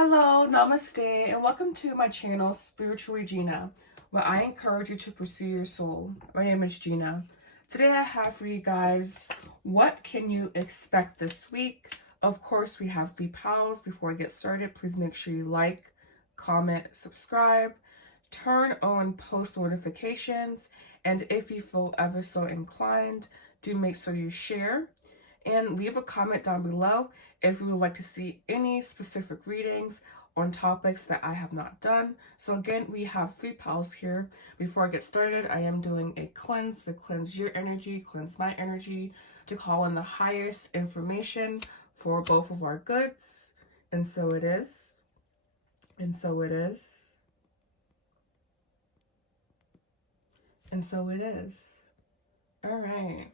Hello, Namaste, and welcome to my channel, Spiritually Gina, where I encourage you to pursue your soul. My name is Gina. Today I have for you guys, what can you expect this week? Of course, we have 3 pals. Before I get started, please make sure you like, comment, subscribe, turn on post notifications, and if you feel ever so inclined, do make sure you share and leave a comment down below if you would like to see any specific readings on topics that I have not done. So again, we have 3 pals here. Before I get started, I am doing a cleanse to cleanse your energy, cleanse my energy, to call in the highest information for both of our goods. And so it is. And so it is. And so it is. All right.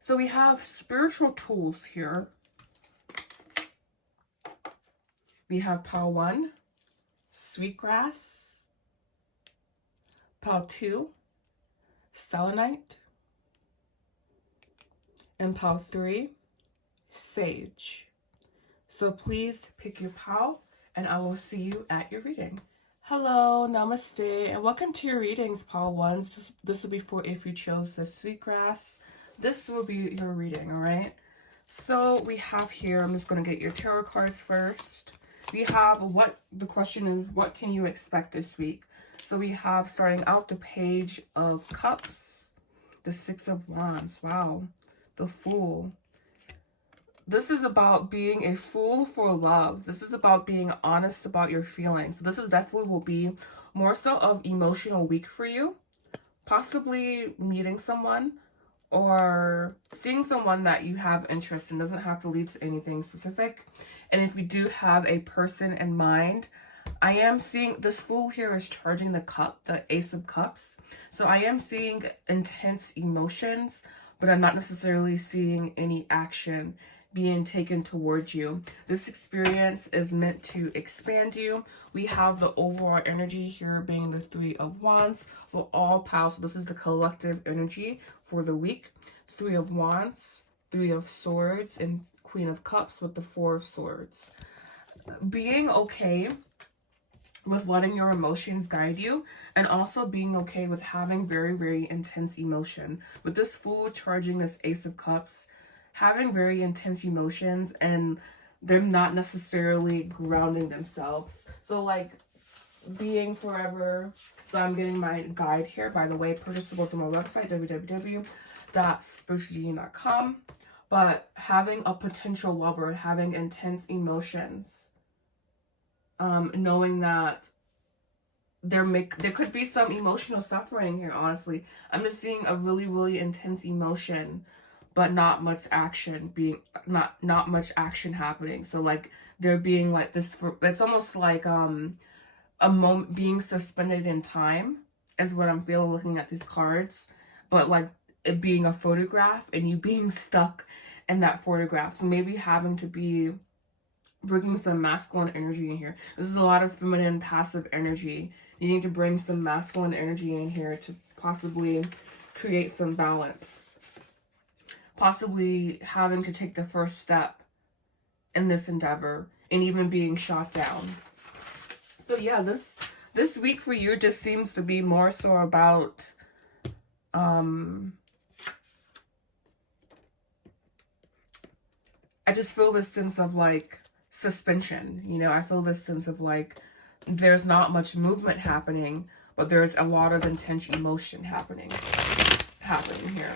So we have spiritual tools here. We have pile 1, sweetgrass. Pile 2, selenite. And pile 3, sage. So please pick your pile and I will see you at your reading. Hello, namaste, and welcome to your readings, pile 1s. This will be for if you chose the sweetgrass. This will be your reading, all right? So we have here, I'm just going to get your tarot cards first. We have the question is, what can you expect this week? So we have, starting out, the Page of Cups, the 6 of Wands, wow, the Fool. This is about being a fool for love. This is about being honest about your feelings. This is definitely will be more so of emotional week for you. Possibly meeting someone or seeing someone that you have interest in. Doesn't have to lead to anything specific. And if you do have a person in mind, I am seeing this Fool here is charging the cup, the Ace of Cups. So I am seeing intense emotions, but I'm not necessarily seeing any action being taken towards you. This experience is meant to expand you. We have the overall energy here being the 3 of Wands for all pals. So this is the collective energy for the week. 3 of Wands, 3 of Swords, and Queen of Cups with the 4 of Swords. Being okay with letting your emotions guide you, and also being okay with having very, very intense emotion. With this Fool charging this Ace of Cups, having very intense emotions and them not necessarily grounding themselves. So like being forever. So I'm getting my guide here, by the way, purchasable through my website, www.spirituallyGina.com. But having a potential lover, having intense emotions, knowing that there could be some emotional suffering here, honestly. I'm just seeing a really, really intense emotion, but not much action not much action happening. So like there being like this, it's almost like a moment being suspended in time is what I'm feeling looking at these cards, but like it being a photograph and you being stuck in that photograph. So maybe having to be bringing some masculine energy in here. This is a lot of feminine passive energy. You need to bring some masculine energy in here to possibly create some balance. Possibly having to take the first step in this endeavor and even being shot down. So yeah, this week for you just seems to be more so about I just feel this sense of like suspension, you know. I feel this sense of like there's not much movement happening, but there's a lot of intense emotion happening here.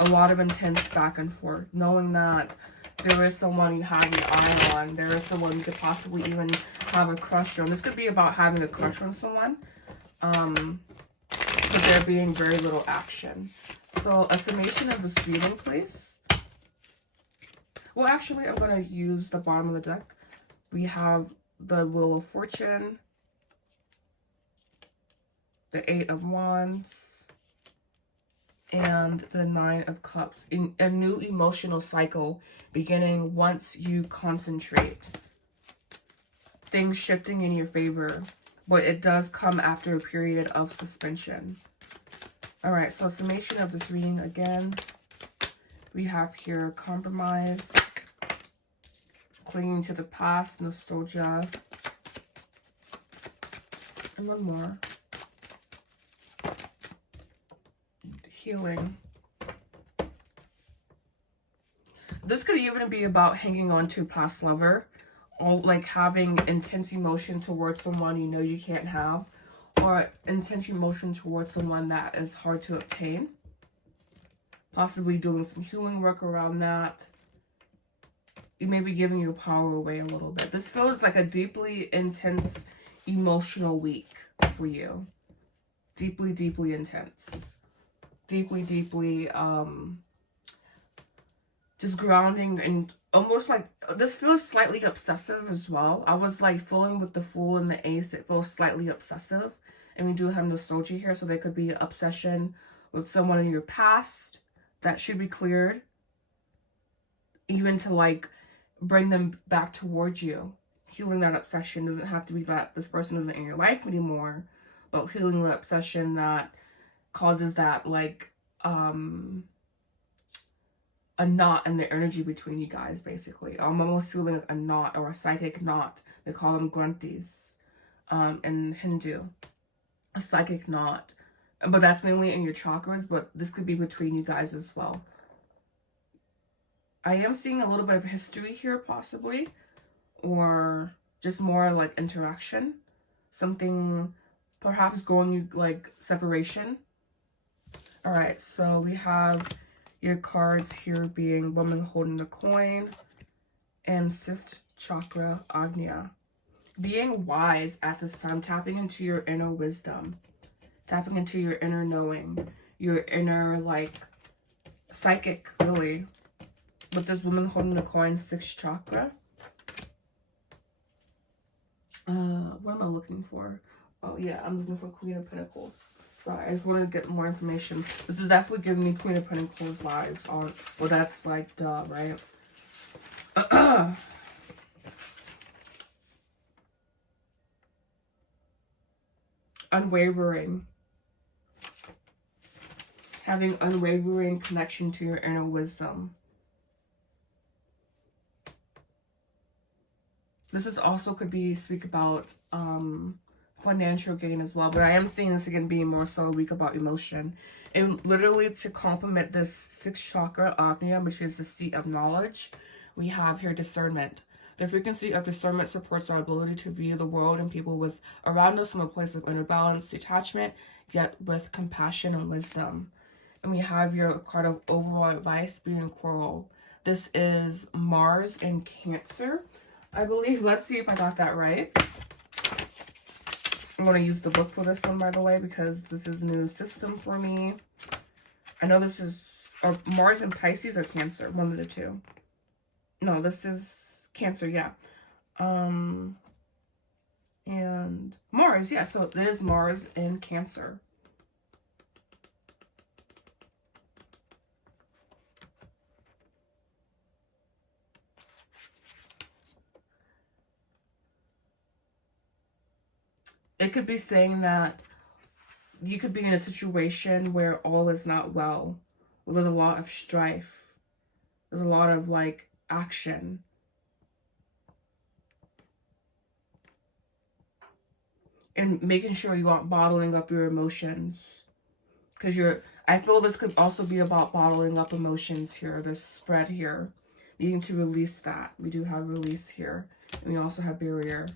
A lot of intense back and forth, knowing that there is someone you have your eye on, there is someone you could possibly even have a crush on. This could be about having a crush on someone, but there being very little action. So a summation of this reading, please. Well, actually, I'm going to use the bottom of the deck. We have the Wheel of Fortune, the 8 of Wands, and the 9 of Cups. In a new emotional cycle beginning once you concentrate. Things shifting in your favor, but it does come after a period of suspension. All right, so summation of this reading again. We have here compromise, clinging to the past, nostalgia. And one more. Healing. This could even be about hanging on to a past lover, or like having intense emotion towards someone you know you can't have, or intense emotion towards someone that is hard to obtain. Possibly doing some healing work around that. You may be giving your power away a little bit. This feels like a deeply intense emotional week for you. Deeply, deeply intense. Deeply, deeply, just grounding, and almost like, this feels slightly obsessive as well. I was like feeling with the Fool and the Ace, it feels slightly obsessive. And we do have nostalgia here, so there could be obsession with someone in your past that should be cleared. Even to like bring them back towards you. Healing that obsession doesn't have to be that this person isn't in your life anymore, but healing the obsession that causes that like a knot in the energy between you guys, basically. I'm almost feeling like a knot, or a psychic knot. They call them grunties in Hindu. A psychic knot. But that's mainly in your chakras, but this could be between you guys as well. I am seeing a little bit of history here, possibly. Or just more like interaction. Something perhaps going like separation. Alright, so we have your cards here being Woman Holding the Coin and 6th Chakra, Agnya. Being wise at this time, tapping into your inner wisdom. Tapping into your inner knowing. Your inner, like, psychic, really. With this Woman Holding the Coin, 6th Chakra. What am I looking for? Oh, yeah, I'm looking for Queen of Pentacles. Sorry, I just wanted to get more information. This is definitely giving me Queen of Pentacles vibes on, well, that's like, duh, right? Unwavering. Having unwavering connection to your inner wisdom. This is also could be speak about financial gain as well, but I am seeing this again being more so a week about emotion. And literally to complement this 6th chakra, Agnya, which is the seat of knowledge, we have here discernment. The frequency of discernment supports our ability to view the world and people with around us from a place of inner balance, detachment, yet with compassion and wisdom. And we have your card of overall advice being Coral. This is Mars in Cancer, I believe. Let's see if I got that right. I'm going to use the book for this one, by the way, because this is a new system for me. I know this is Mars in Pisces or Cancer, one of the two. No, this is Cancer, yeah. And Mars, yeah, so it is Mars in Cancer. It could be saying that you could be in a situation where all is not well. There's a lot of strife. There's a lot of, like, action. And making sure you aren't bottling up your emotions. Because I feel this could also be about bottling up emotions here. There's spread here. Needing to release that. We do have release here. And we also have barrier.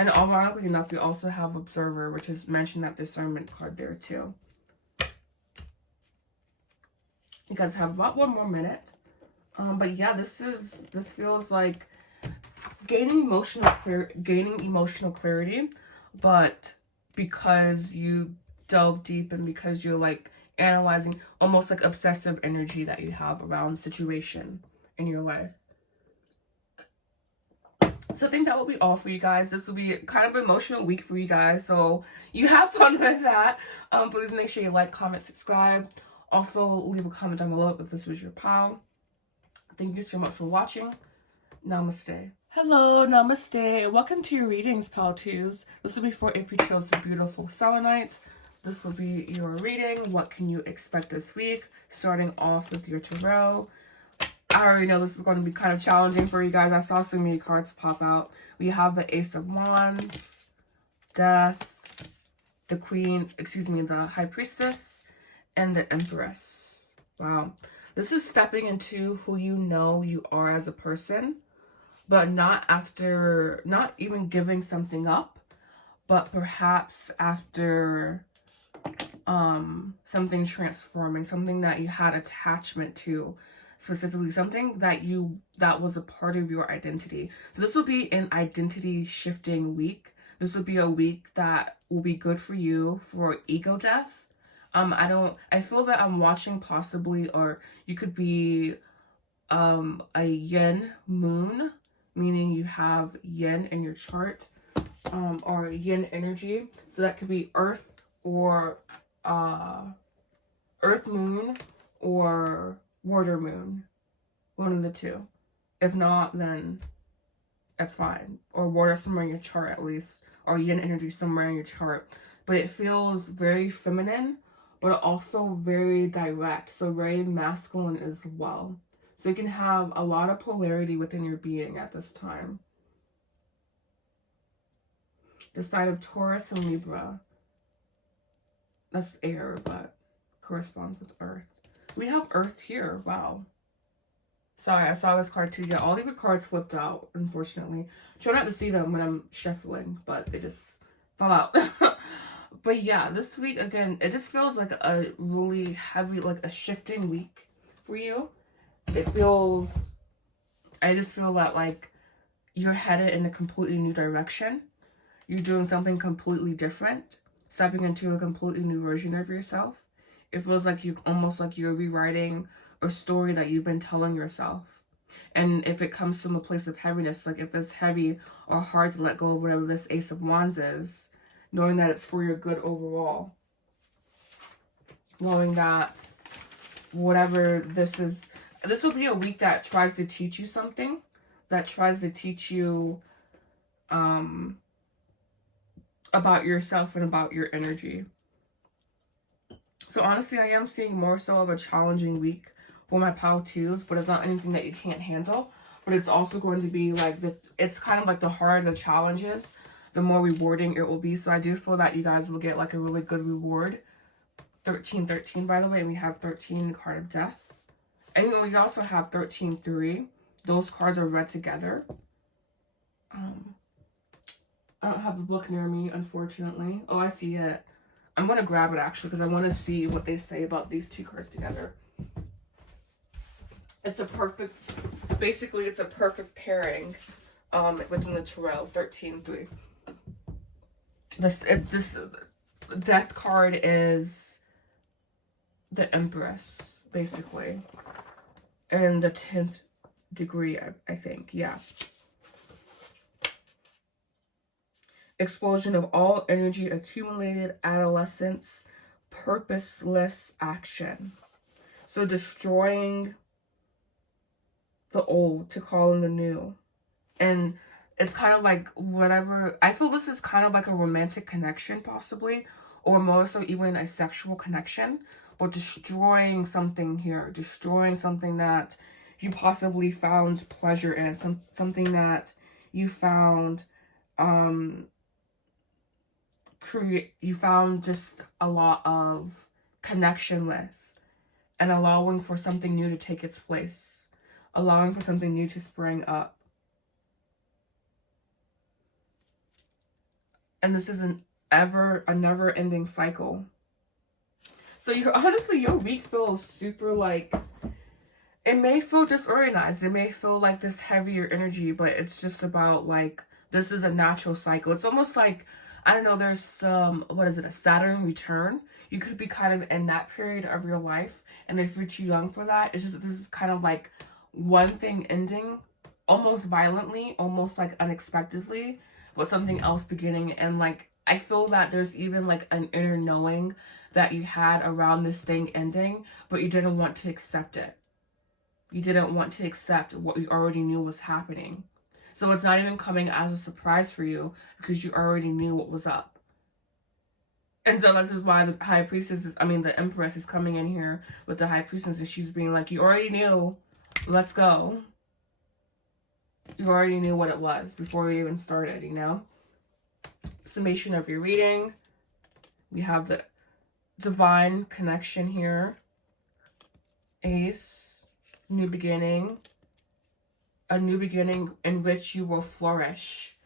And ironically enough, we also have Observer, which is mentioned that discernment card there too. You guys have about 1 more minute. But yeah, this feels like gaining emotional clarity, but because you delve deep and because you're like analyzing, almost like obsessive energy that you have around situation in your life. So I think that will be all for you guys. This will be kind of an emotional week for you guys. So you have fun with that. Please make sure you like, comment, subscribe. Also, leave a comment down below if this was your pal. Thank you so much for watching. Namaste. Hello, namaste, and welcome to your readings, pal twos. This will be for if you chose the beautiful selenite. This will be your reading. What can you expect this week? Starting off with your tarot. I already know this is going to be kind of challenging for you guys. I saw so many cards pop out. We have the Ace of Wands, Death, the Queen, excuse me, the High Priestess, and the Empress. Wow. This is stepping into who you know you are as a person, but not even giving something up, but perhaps after something transforming, something that you had attachment to, specifically something that was a part of your identity. So this will be an identity shifting week. This will be a week that will be good for you for ego death. I feel that I'm watching possibly, or you could be a yin moon, meaning you have yin in your chart, or yin energy. So that could be earth or earth moon or water moon, one of the two. If not, then that's fine. Or water somewhere in your chart at least, or yin energy somewhere in your chart. But it feels very feminine, but also very direct, so very masculine as well. So you can have a lot of polarity within your being at this time. The sign of Taurus and Libra. That's air, but corresponds with Earth. We have Earth here. Wow. Sorry, I saw this card too. Yeah, all the cards flipped out, unfortunately. Try not to see them when I'm shuffling, but they just fell out. But yeah, this week, again, it just feels like a really heavy, like a shifting week for you. I just feel that like you're headed in a completely new direction. You're doing something completely different, stepping into a completely new version of yourself. It feels like almost like you're rewriting a story that you've been telling yourself. And if it comes from a place of heaviness, like if it's heavy or hard to let go of whatever this Ace of Wands is, knowing that it's for your good overall. Knowing that whatever this is, this will be a week that tries to teach you something, that tries to teach you about yourself and about your energy. So honestly, I am seeing more so of a challenging week for my POW 2s, but it's not anything that you can't handle. But it's also going to be like, it's kind of like the harder the challenges, the more rewarding it will be. So I do feel that you guys will get like a really good reward. 1313, by the way, and we have 13, the card of death. And we also have 13-3. Those cards are read together. I don't have the book near me, unfortunately. Oh, I see it. I'm going to grab it, actually, because I want to see what they say about these two cards together. It's a perfect, basically, it's a perfect pairing within the tarot, 13-3. This death card is the Empress, basically. And the 10th degree, I think, yeah. Explosion of all energy accumulated, adolescence, purposeless action. So destroying the old to call in the new. And it's kind of like whatever, I feel this is kind of like a romantic connection possibly, or more so even a sexual connection, but destroying something here, destroying something that you possibly found pleasure in, something that you found you found just a lot of connection with, and allowing for something new to take its place, allowing for something new to spring up. And this is a never-ending cycle. So honestly, your week feels super like, it may feel disorganized, it may feel like this heavier energy, but it's just about like, this is a natural cycle. It's almost like, I don't know, there's some, a Saturn return. You could be kind of in that period of your life. And if you're too young for that, it's just, this is kind of like one thing ending almost violently, almost like unexpectedly, but something else beginning. And like, I feel that there's even like an inner knowing that you had around this thing ending, but you didn't want to accept it. You didn't want to accept what you already knew was happening. So it's not even coming as a surprise for you because you already knew what was up. And so this is why the High Priestess the Empress is coming in here with the High Priestess, and she's being like, you already knew Let's go. You already knew what it was before we even started, you know? Summation of your reading. We have the divine connection here. Ace. New beginning. A new beginning in which you will flourish.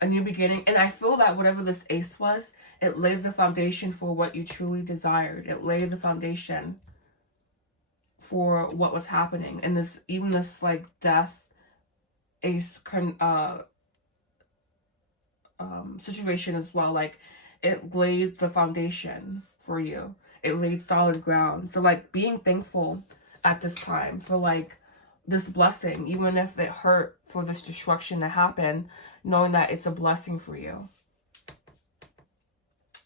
A new beginning. And I feel that whatever this ace was, it laid the foundation for what you truly desired. It laid the foundation for what was happening. And this, even this like death ace situation as well, like it laid the foundation for you. It laid solid ground. So like being thankful at this time for like this blessing, even if it hurt for this destruction to happen, knowing that it's a blessing for you.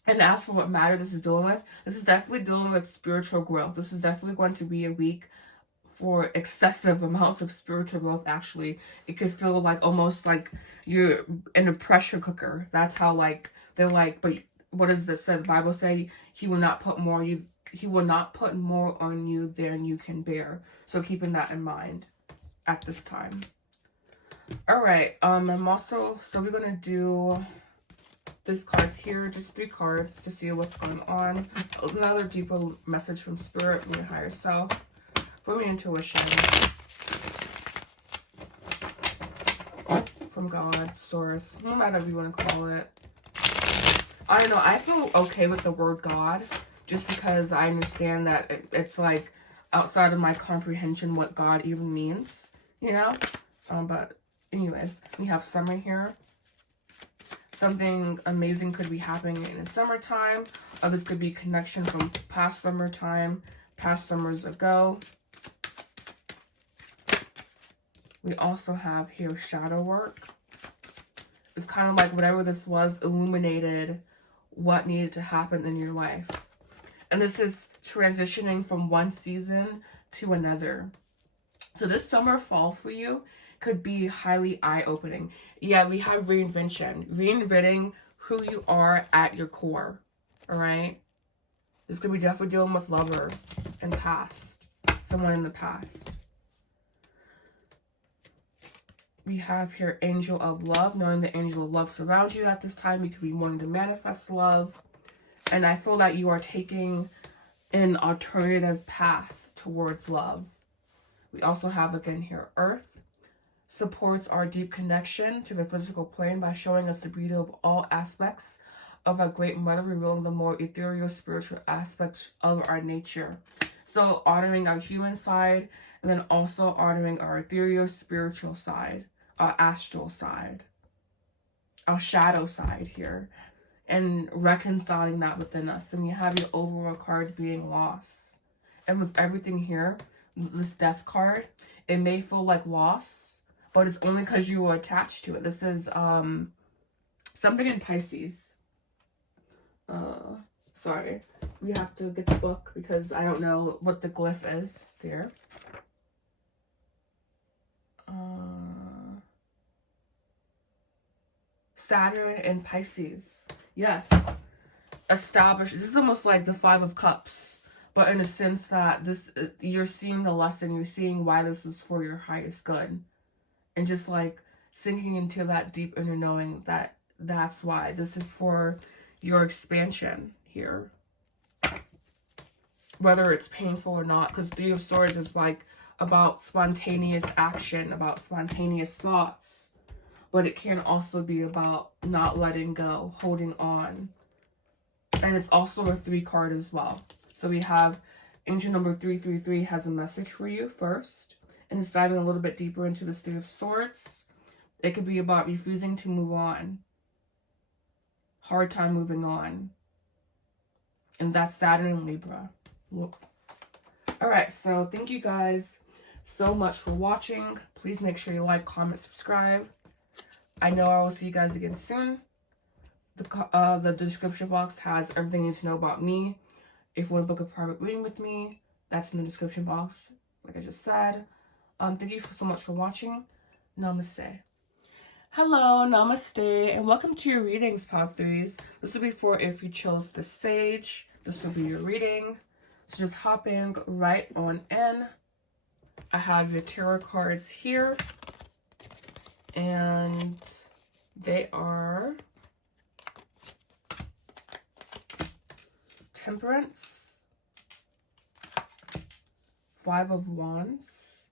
And as for what matter this is dealing with, this is definitely dealing with spiritual growth. This is definitely going to be a week for excessive amounts of spiritual growth. Actually, it could feel like almost like you're in a pressure cooker. That's how like they're like, but what does this say? The Bible say he will not put more on you than you can bear. So keeping that in mind at this time. All right. I'm also, so we're gonna do this cards here, just 3 cards to see what's going on. Another deeper message from spirit, from your higher self, from your intuition, from God, source, no matter what you want to call it. I don't know, I feel okay with the word God, just because I understand that it's like outside of my comprehension what God even means, you know? But anyways, we have summer here. Something amazing could be happening in the summertime. Others could be connection from past summertime, past summers ago. We also have here shadow work. It's kind of like whatever this was illuminated what needed to happen in your life. And this is transitioning from one season to another. So this summer, fall for you could be highly eye-opening. Yeah, we have reinventing who you are at your core. All right, this could be definitely dealing with lover and past, someone in the past. We have here angel of love, knowing the angel of love surrounds you at this time. You could be wanting to manifest love, and I feel that you are taking an alternative path towards love. We also have again here earth. Supports our deep connection to the physical plane by showing us the beauty of all aspects of our great mother, revealing the more ethereal spiritual aspects of our nature. So honoring our human side, and then also honoring our ethereal spiritual side, our astral side, our shadow side here, and reconciling that within us. And you have your overall card being loss. And with everything here, this death card, it may feel like loss, but it's only because you were attached to it. This is something in Pisces. Sorry. We have to get the book because I don't know what the glyph is there. Saturn and Pisces. Yes. Established. This is almost like the 5 of Cups. But in a sense that this, you're seeing the lesson. You're seeing why this is for your highest good. And just like sinking into that deep inner knowing that that's why this is for your expansion here. Whether it's painful or not, because 3 of Swords is like about spontaneous action, about spontaneous thoughts. But it can also be about not letting go, holding on. And it's also a 3 card as well. So we have angel number 333 has a message for you first. And it's diving a little bit deeper into the 3 of Swords. It could be about refusing to move on. Hard time moving on. And that's Saturn and Libra. Alright, so thank you guys so much for watching. Please make sure you like, comment, subscribe. I know I will see you guys again soon. The description box has everything you need to know about me. If you want to book a private reading with me, that's in the description box, like I just said. Thank you so much for watching. Namaste. Hello, namaste, and welcome to your readings, Pile 3s. This will be for if you chose the Sage. This will be your reading. So just hopping right on in. I have your tarot cards here, and they are Temperance, Five of Wands,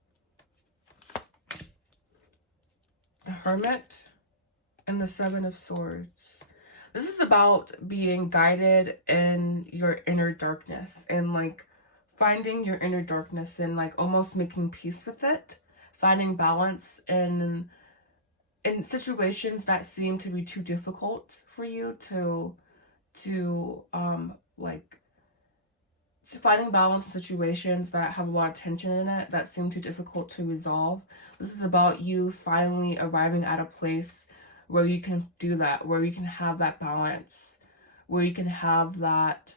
the Hermit, and the Seven of Swords. This is about being guided in your inner darkness and like finding your inner darkness and like almost making peace with it, finding balance in situations that seem to be too difficult for you to finding balance in situations that have a lot of tension in it that seem too difficult to resolve. This is about you finally arriving at a place where you can do that, where you can have that balance, where you can have that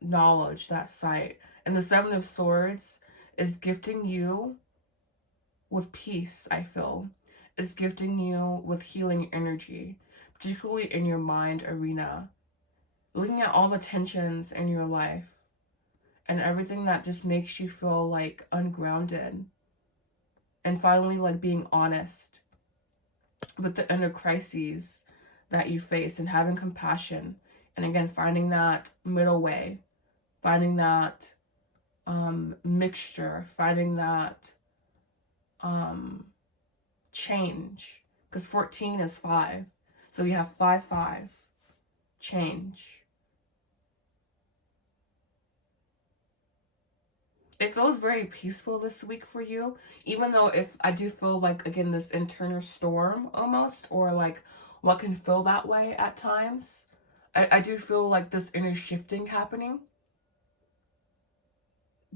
knowledge, that sight. And the Seven of Swords is gifting you with peace, I feel. It's gifting you with healing energy, particularly in your mind arena. Looking at all the tensions in your life and everything that just makes you feel like ungrounded. And finally, like being honest with the inner crises that you face and having compassion. And again, finding that middle way, finding that mixture, finding that change. Because 14 is 5. So we have 5, 5. Change. It feels very peaceful this week for you, even though if I do feel like, again, this internal storm almost, or like what can feel that way at times. I do feel like this inner shifting happening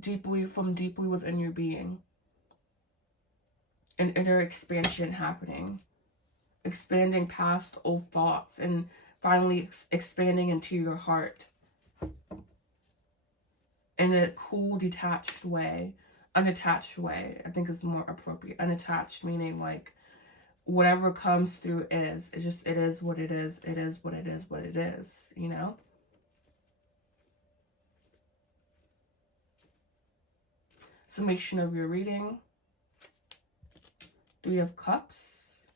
deeply within your being. An inner expansion happening. Expanding past old thoughts and finally expanding into your heart. In a cool, detached way. Unattached way, I think is more appropriate. Unattached meaning like whatever comes through is. It is what it is. It is what it is, what it is, you know? Summation of your reading. 3 of Cups.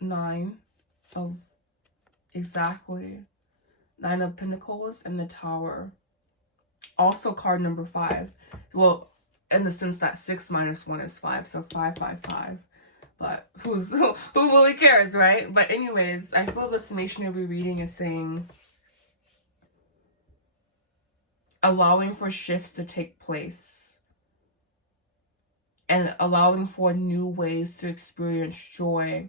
9 of exactly. 9 of Pentacles and the Tower. Also card number 5. Well, in the sense that 6 minus 1 is 5. So 5, 5, 5. But who really cares, right? But anyways, I feel the summation of your reading is saying allowing for shifts to take place. And allowing for new ways to experience joy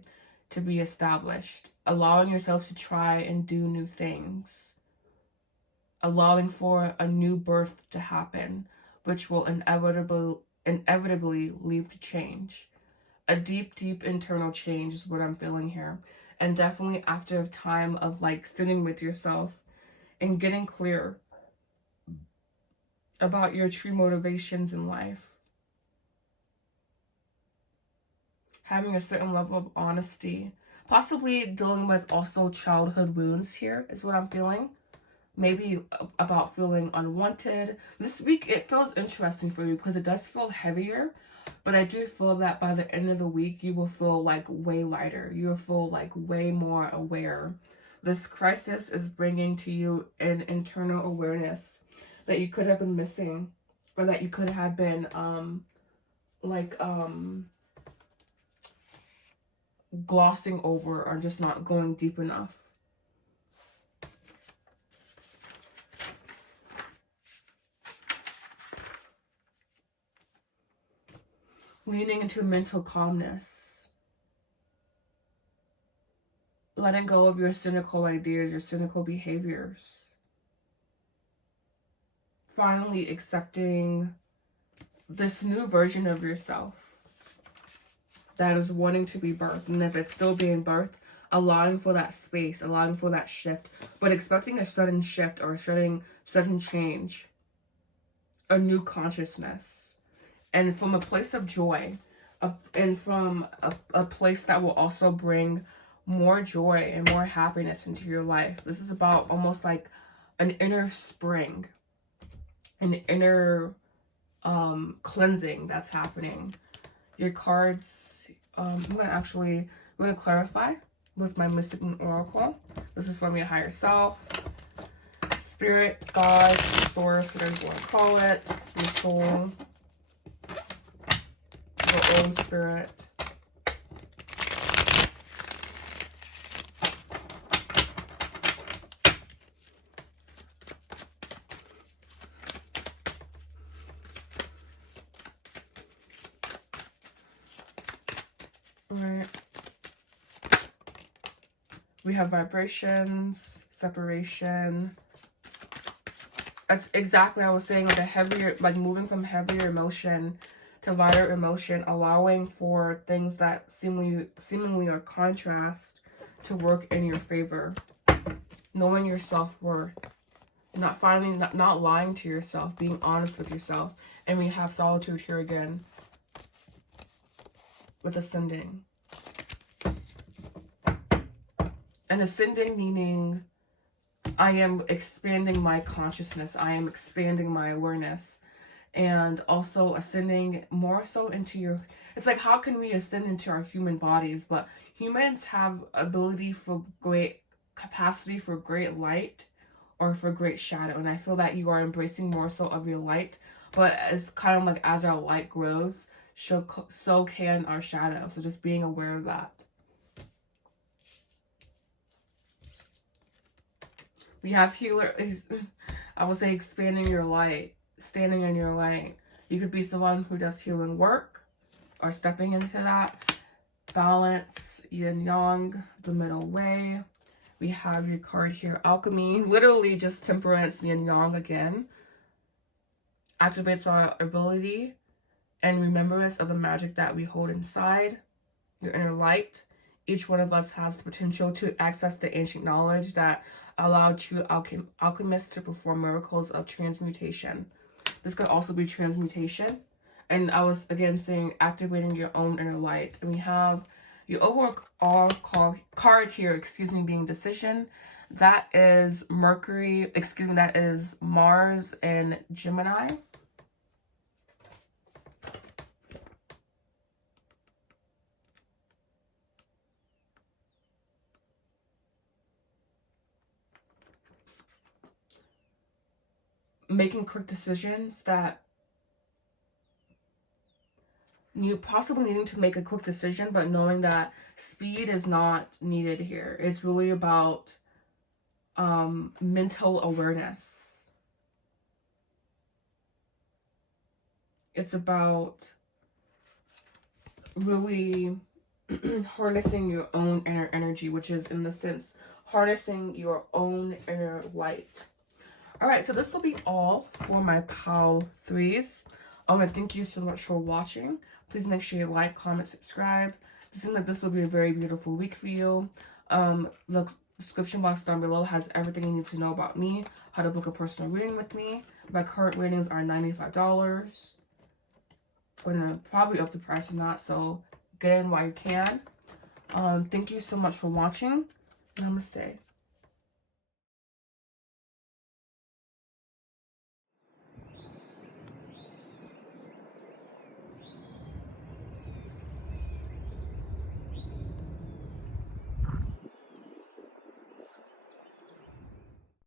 to be established. Allowing yourself to try and do new things. Allowing for a new birth to happen, which will inevitably lead to change. A deep, deep internal change is what I'm feeling here. And definitely after a time of like sitting with yourself and getting clear about your true motivations in life. Having a certain level of honesty. Possibly dealing with also childhood wounds here is what I'm feeling. Maybe about feeling unwanted. This week, it feels interesting for you because it does feel heavier. But I do feel that by the end of the week, you will feel like way lighter. You will feel like way more aware. This crisis is bringing to you an internal awareness that you could have been missing. Or that you could have been glossing over or just not going deep enough. Leaning into mental calmness. Letting go of your cynical ideas, your cynical behaviors. Finally accepting this new version of yourself that is wanting to be birthed. And if it's still being birthed, allowing for that space, allowing for that shift, but expecting a sudden shift or a sudden change. A new consciousness. And from a place of joy, and from a place that will also bring more joy and more happiness into your life. This is about almost like an inner spring, an inner cleansing that's happening. Your cards, I'm going to clarify with my Mystic Moon Oracle. This is from your higher self, spirit, God, source, whatever you want to call it, your soul, your own spirit. Alright. We have vibrations, separation. That's exactly what I was saying, like a heavier, like moving from heavier emotion to lighter emotion, allowing for things that seemingly are contrast to work in your favor. Knowing your self-worth. Not lying to yourself, being honest with yourself. And we have solitude here again with ascending. And ascending meaning I am expanding my consciousness. I am expanding my awareness. And also ascending more so into your... It's like, how can we ascend into our human bodies? But humans have ability for great capacity for great light or for great shadow. And I feel that you are embracing more so of your light. But it's kind of like as our light grows, so can our shadow. So just being aware of that. We have healer, I would say expanding your light, standing in your light. You could be someone who does healing work or stepping into that. Balance, yin yang, the middle way. We have your card here, alchemy, literally just temperance, yin yang again. Activates our ability and remembrance of the magic that we hold inside, your inner light. Each one of us has the potential to access the ancient knowledge that allowed true alchemists to perform miracles of transmutation. This could also be transmutation. And I was, again, saying activating your own inner light. And we have your overall card here, being decision. That is Mercury, that is Mars and Gemini. Making quick decisions that you possibly needing to make a quick decision, but knowing that speed is not needed here. It's really about mental awareness. It's about really harnessing your own inner energy, which is in the sense harnessing your own inner light. All right, so this will be all for my POW 3s. I want to thank you so much for watching. Please make sure you like, comment, subscribe. It seems like this will be a very beautiful week for you. The description box down below has everything you need to know about me, how to book a personal reading with me. My current readings are $95. I'm going to probably up the price on that, so get in while you can. Thank you so much for watching. Namaste.